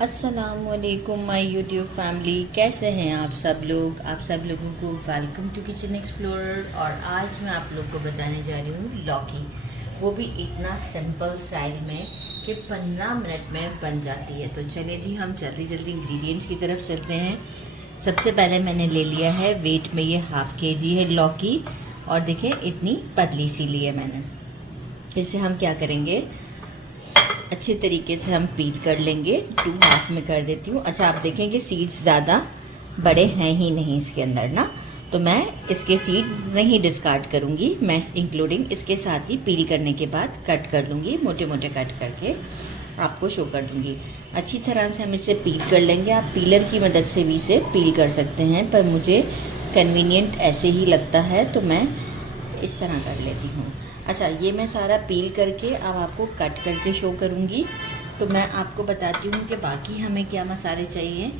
अस्सलामुअलैकुम my YouTube family, कैसे हैं आप सब लोग। आप सब लोगों को वेलकम टू किचन एक्सप्लोरर। और आज मैं आप लोग को बताने जा रही हूँ लौकी, वो भी इतना सिंपल स्टाइल में कि 15 मिनट में बन जाती है। तो चलिए जी, हम जल्दी जल्दी इंग्रेडिएंट्स की तरफ चलते हैं। सबसे पहले मैंने ले लिया है, वेट में ये हाफ kg है लौकी, और देखिए इतनी पतली सी ली है मैंने। इसे हम क्या करेंगे, अच्छे तरीके से हम पील कर लेंगे। 2 हाफ में कर देती हूँ। अच्छा, आप देखेंगे सीड्स ज़्यादा बड़े हैं ही नहीं इसके अंदर ना, तो मैं इसके सीड्स नहीं डिस्कार्ड करूँगी, मैं इंक्लूडिंग इसके साथ ही पील करने के बाद कट कर लूँगी, मोटे मोटे कट करके आपको शो कर दूँगी। अच्छी तरह से हम इसे पील कर लेंगे। आप पीलर की मदद से भी इसे पील कर सकते हैं, पर मुझे कन्वीनियंट ऐसे ही लगता है तो मैं इस तरह कर लेती हूँ। अच्छा, ये मैं सारा पील करके अब आपको कट करके शो करूँगी। तो मैं आपको बताती हूँ कि बाकी हमें क्या मसाले चाहिए।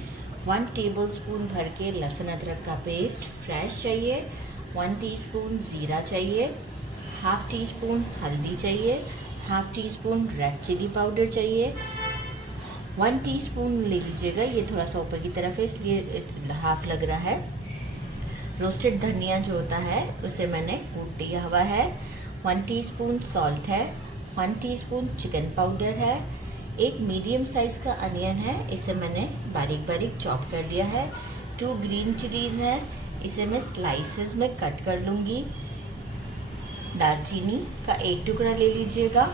1 टेबलस्पून भर के लहसुन अदरक का पेस्ट फ्रेश चाहिए। 1 टीस्पून ज़ीरा चाहिए। हाफ़ टी स्पून हल्दी चाहिए। Half teaspoon red chilli powder चाहिए। 1 टीस्पून ले लीजिएगा, ये थोड़ा सा ऊपर की तरफ है इसलिए हाफ लग रहा है। रोस्टेड धनिया जो होता है उसे मैंने कूट दिया हुआ है। 1 टीस्पून सॉल्ट है। 1 टीस्पून चिकन पाउडर है। एक मीडियम साइज़ का अनियन है, इसे मैंने बारीक बारीक चॉप कर दिया है। 2 ग्रीन चिलीज़ हैं, इसे मैं स्लाइसेस में कट कर लूँगी। दालचीनी का 1 टुकड़ा ले लीजिएगा।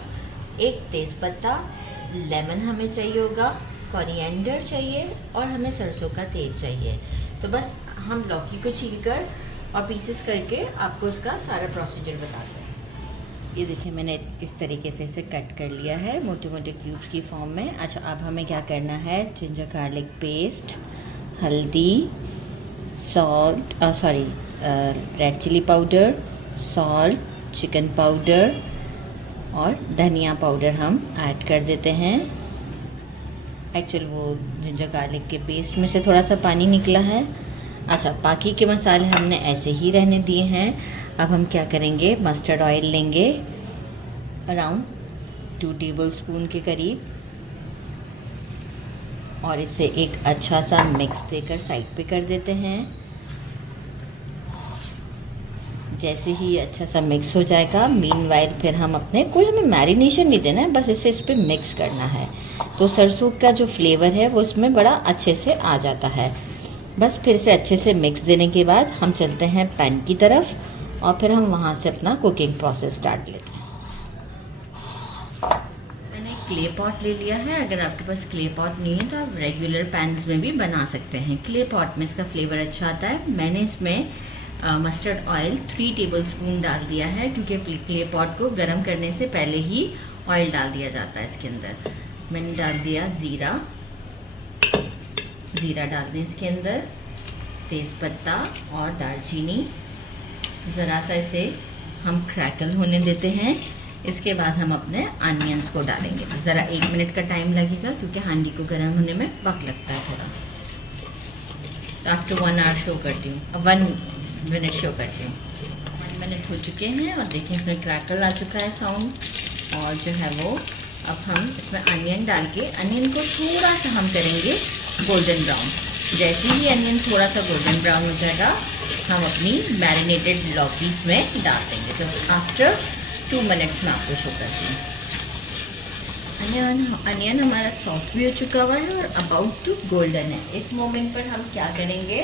1 तेज़पत्ता। लेमन हमें चाहिए होगा। कोरिएंडर चाहिए और हमें सरसों का तेल चाहिए। तो बस हम लौकी को छीलकर और पीसेस करके आपको इसका सारा प्रोसीजर बताते हैं। ये देखिए, मैंने इस तरीके से इसे कट कर लिया है मोटे मोटे क्यूब्स की फॉर्म में। अच्छा, अब हमें क्या करना है, जिंजर गार्लिक पेस्ट, हल्दी, salt red chilli powder, salt, chicken powder और धनिया पाउडर हम ऐड कर देते हैं। एक्चुअल वो जिंजर गार्लिक के पेस्ट में से थोड़ा सा पानी निकला है। अच्छा, बाकी के मसाले हमने ऐसे ही रहने दिए हैं। अब हम क्या करेंगे, मस्टर्ड ऑयल लेंगे अराउंड 2 टेबलस्पून के करीब, और इसे एक अच्छा सा मिक्स देकर साइड पे कर देते हैं। जैसे ही अच्छा सा मिक्स हो जाएगा, मीनवाइल फिर हम हमें मैरिनेशन नहीं देना है, बस इसे इस पे मिक्स करना है। तो सरसों का जो फ्लेवर है वो इसमें बड़ा अच्छे से आ जाता है। बस फिर से अच्छे से मिक्स देने के बाद हम चलते हैं पैन की तरफ और फिर हम वहाँ से अपना कुकिंग प्रोसेस स्टार्ट लेते हैं। मैंने क्ले पॉट ले लिया है। अगर आपके पास क्ले पॉट नहीं है तो आप रेगुलर पैन्स में भी बना सकते हैं। क्ले पॉट में इसका फ्लेवर अच्छा आता है। मैंने इसमें मस्टर्ड ऑयल 3 टेबलस्पून डाल दिया है, क्योंकि क्ले पॉट को गर्म करने से पहले ही ऑयल डाल दिया जाता है इसके अंदर। मैंने डाल दिया ज़ीरा डाल दें इसके अंदर, तेज़पत्ता और दालचीनी। ज़रा सा इसे हम क्रैकल होने देते हैं। इसके बाद हम अपने अनियंस को डालेंगे। ज़रा 1 मिनट का टाइम लगेगा, क्योंकि हांडी को गर्म होने में वक्त लगता है थोड़ा। तो आफ्टर 1 आवर शो करती हूँ, 1 मिनट शो करती हूँ। 1 मिनट हो चुके हैं और देखिए इसमें क्रैकल आ चुका है साउंड। और जो है वो अब हम इसमें अनियन डाल के अनियन को थोड़ा सा हम करेंगे गोल्डन ब्राउन। जैसे ही अनियन थोड़ा सा गोल्डन ब्राउन हो जाएगा, हम अपनी मैरिनेटेड लौकी में डाल देंगे। तो आफ्टर 2 मिनट्स में आपको शो करती हूँ। अनियन हमारा सॉफ्ट भी हो चुका हुआ है और अबाउट टू गोल्डन है। इस मोमेंट पर हम क्या करेंगे,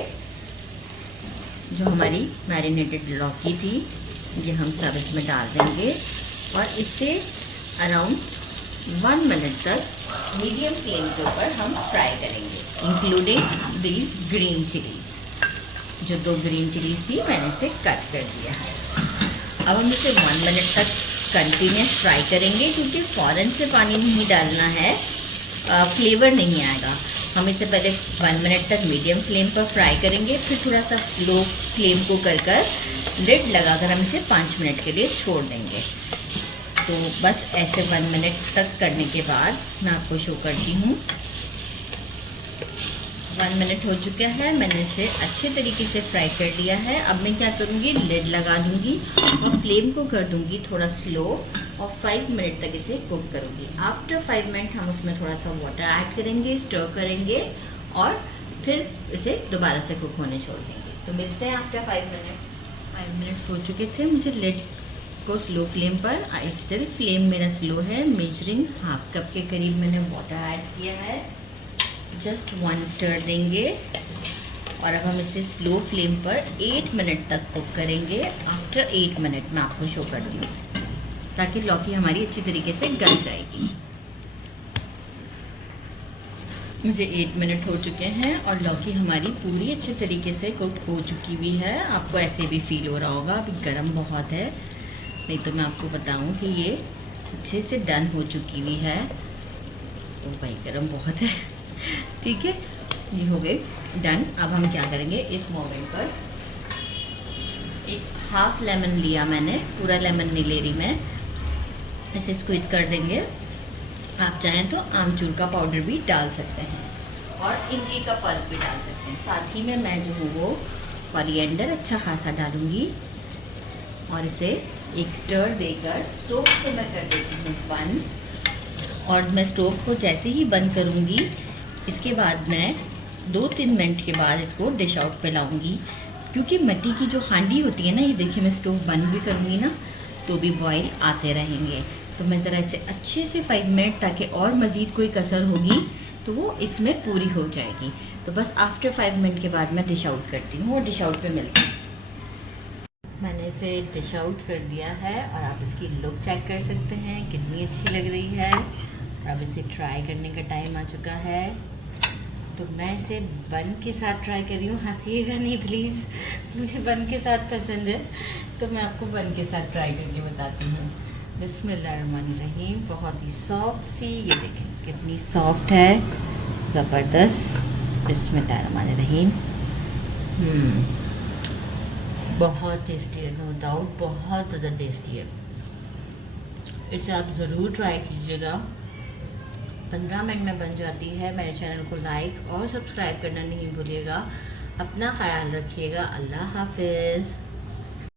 जो हमारी मैरिनेटेड लौकी थी ये हम सब इसमें डाल देंगे और इसे अराउंड 1 मिनट तक मीडियम फ्लेम के ऊपर हम फ्राई करेंगे, इंक्लूडिंग दीज ग्रीन चिली। जो 2 ग्रीन चिली थी मैंने इसे कट कर दिया है। अब हम इसे 1 मिनट तक कंटिन्यूस फ्राई करेंगे, क्योंकि फ़ौरन से पानी नहीं डालना है, फ्लेवर नहीं आएगा। हम इसे पहले 1 मिनट तक मीडियम फ्लेम पर फ्राई करेंगे, फिर थोड़ा सा लो फ्लेम को कर लिड लगाकर हम इसे 5 मिनट के लिए छोड़ देंगे। तो बस ऐसे 1 मिनट तक करने के बाद मैं आपको शो करती हूँ। 1 मिनट हो चुका है, मैंने इसे अच्छे तरीके से फ्राई कर लिया है। अब मैं क्या करूँगी, लिड लगा दूँगी और फ्लेम को कर दूँगी थोड़ा स्लो और 5 मिनट तक इसे कुक करूँगी। आफ्टर 5 मिनट हम उसमें थोड़ा सा वाटर ऐड करेंगे, स्टर करेंगे और फिर इसे दोबारा से कुक होने छोड़ देंगे। तो मिलते हैं आफ्टर 5 मिनट। 5 मिनट्स हो चुके थे, मुझे लिड को स्लो फ्लेम पर, स्टिल फ्लेम मेरा स्लो है, मेजरिंग हाफ कप के करीब मैंने वाटर ऐड किया है। जस्ट 1 स्टर देंगे और अब हम इसे स्लो फ्लेम पर 8 मिनट तक कुक करेंगे। आफ्टर 8 मिनट मैं आपको शो कर दूँ ताकि लौकी हमारी अच्छी तरीके से गल जाएगी। मुझे 8 मिनट हो चुके हैं और लौकी हमारी पूरी अच्छे तरीके से कुक हो चुकी हुई है। आपको ऐसे भी फील हो रहा होगा, अभी गर्म बहुत है, नहीं तो मैं आपको बताऊं कि ये अच्छे से डन हो चुकी हुई है। तो भाई गर्म बहुत है, ठीक है, ये हो गई डन। अब हम क्या करेंगे, इस मोमेंट पर एक हाफ लेमन लिया मैंने, पूरा लेमन नहीं ले रही मैं, इसे स्क्वीज कर देंगे। आप चाहें तो आमचूर का पाउडर भी डाल सकते हैं और इमली का पल्प भी डाल सकते हैं। साथ ही में मैं जो हूँ वो कोरिएंडर अच्छा खासा डालूंगी और इसे एक स्टर देकर स्टोव से मैं कर देती हूँ बंद। और मैं स्टोव को जैसे ही बंद करूँगी, इसके बाद मैं 2-3 मिनट के बाद इसको डिश आउट पे लाऊंगी, क्योंकि मिट्टी की जो हांडी होती है ना, ये देखिए मैं स्टोव बंद भी करूँगी ना तो भी बॉईल आते रहेंगे। तो मैं ज़रा इसे अच्छे से 5 मिनट, ताकि और मज़ीद कोई कसर होगी तो वो इसमें पूरी हो जाएगी। तो बस आफ्टर 5 मिनट के बाद मैं डिश आउट करती हूँ और डिश आउट पे मिलती हूँ। मैंने इसे डिश आउट कर दिया है और आप इसकी लुक चेक कर सकते हैं कितनी अच्छी लग रही है। और अब इसे ट्राई करने का टाइम आ चुका है। तो मैं इसे बन के साथ ट्राई कर रही हूँ, हंसीएगा नहीं प्लीज़, मुझे बन के साथ पसंद है, तो मैं आपको बन के साथ ट्राई करके बताती हूँ। बिस्मिल्लाहिर्रहमानिर्रहीम। बहुत ही सॉफ्ट सी, ये देखें कितनी सॉफ्ट है, ज़बरदस्त। बिस्मिल्लाहिर्रहमानिर्रहीम। बहुत टेस्टी है, नो डाउट बहुत ज़्यादा टेस्टी है। इसे आप ज़रूर ट्राई कीजिएगा, 15 मिनट में बन जाती है। मेरे चैनल को लाइक और सब्सक्राइब करना नहीं भूलिएगा। अपना ख्याल रखिएगा। अल्लाह हाफिज़।